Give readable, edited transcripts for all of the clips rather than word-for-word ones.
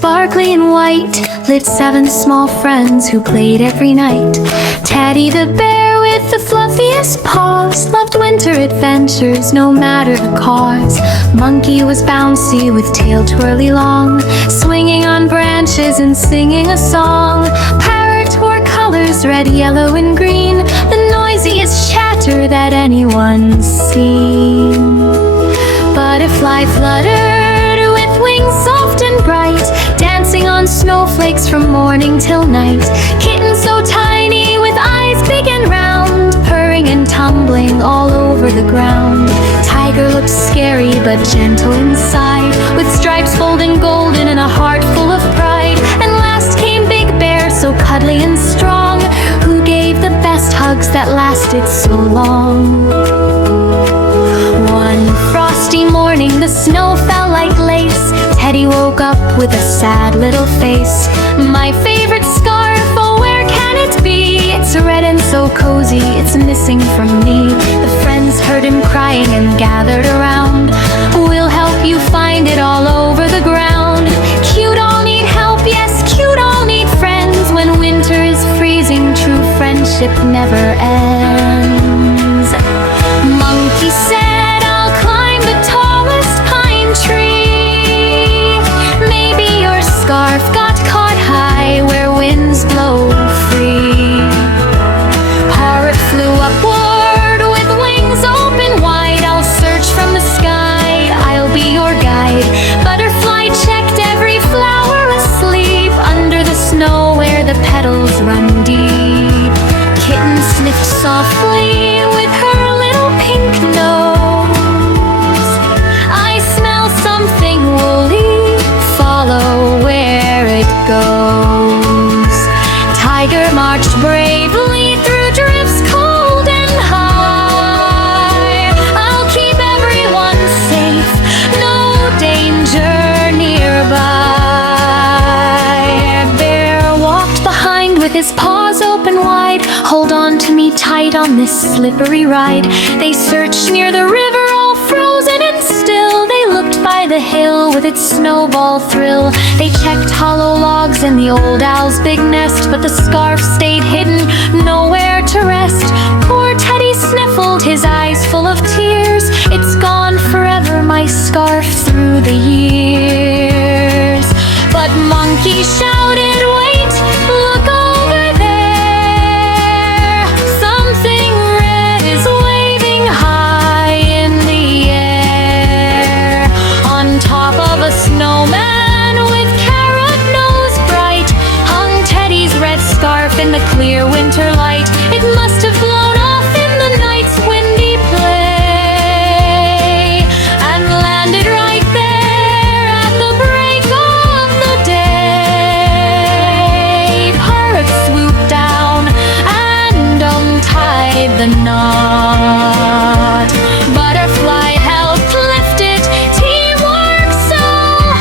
sparkly and white, lived 7 small friends who played every night. Teddy the bear with the fluffiest paws loved winter adventures no matter the cause. Monkey was bouncy with tail twirly long, swinging on branches and singing a song. Parrot wore colors red, yellow, and green, the noisiest chatter that anyone's seen. Butterfly fluttered with wings soft and bright, dancing on snowflakes from morning till night. Kitten so tiny with eyes big and round, purring and tumbling all over the ground. Tiger looked scary but gentle inside, with stripes bold and golden and a heart full of pride. And last came Big Bear, so cuddly and strong, who gave the best hugs that lasted so long. One frosty morning the snow fell like lace. Teddy woke up with a sad little face. My favorite scarf, oh where can it be? It's red and so cozy, it's missing from me. The friends heard him crying and gathered around. We'll help you find it all over the ground. Cute all need help, yes, cute all need friends. When winter is freezing, true friendship never ends. Monkey said, I'll climb the tallest pine tree. Maybe your scarf got caught high where winds blow free. Parrot flew upward with wings open wide. I'll search from the sky, I'll be your guide. Butterfly checked every flower asleep under the snow where the petals run deep. Kitten sniffed softly with her little pink nose. I smell something woolly, follow where it goes. Tiger marched bravely through drifts cold and high. I'll keep everyone safe, no danger nearby. Bear walked behind with his paws open wide. Hold on to me tight on this slippery ride. They searched near the river, all frozen and still. They looked by the hill with its snowball thrill. They checked hollow logs in the old owl's big nest, but the scarf stayed hidden, nowhere to rest. Poor Teddy sniffled, his eyes full of tears. It's gone forever, my scarf, through the years. But Monkey shouted, wait, look over there. Something red is waving high in the air. On top of a snowman with carrot nose bright hung Teddy's red scarf in the clear winter light. It must have blown off in the night's windy play and landed right there at the break of the day. Parrot swooped down and untied the knot. Butterfly helped lift it, teamwork so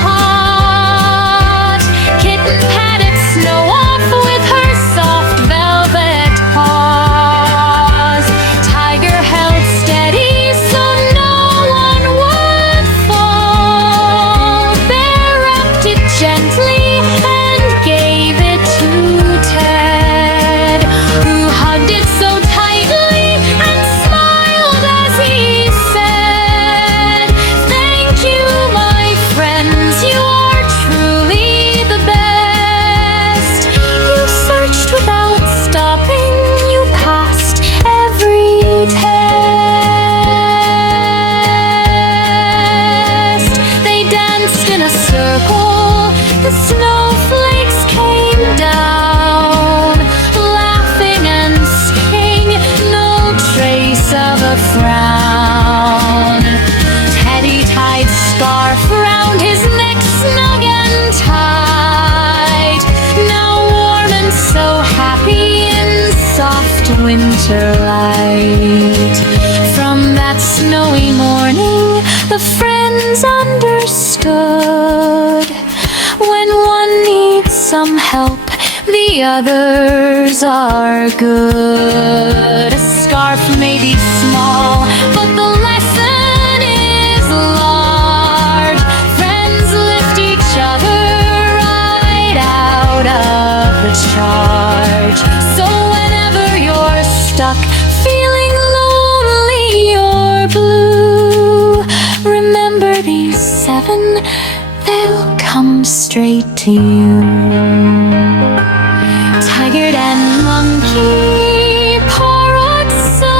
hot. Kitten patted snow off with her soft velvet paws. Tiger held steady so no one would fall. Bear wrapped it gently and gave it to Ted, who hugged it so tightly and smiled as he said, thank you, my friends, you are truly the best. You searched without stopping, you passed every test. They danced in a circle, the snowflakes came down, laughing and singing, no trace of a frown. Teddy tied scarf round his neck snug and tight, now warm and so happy in soft winter light. From that snowy morning the friends understood, when one needs some help, the others are good. A scarf may be small, but the lesson is large. Friends lift each other stuck, feeling lonely or blue. Remember these 7, they'll come straight to you. Tiger and monkey, parrot so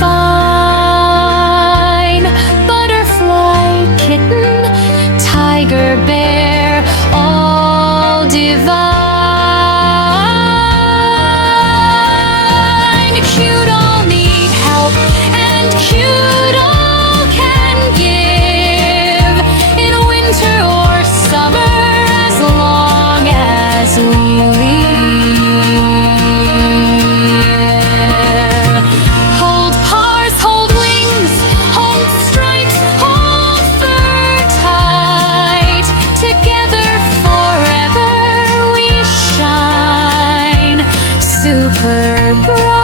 fine, butterfly, kitten, tiger, bear, all divine. Cute all need help, and cute all can give, in winter or summer, as long as we live. Hold paws, hold wings, hold stripes, hold fur tight. Together forever we shine, super bright.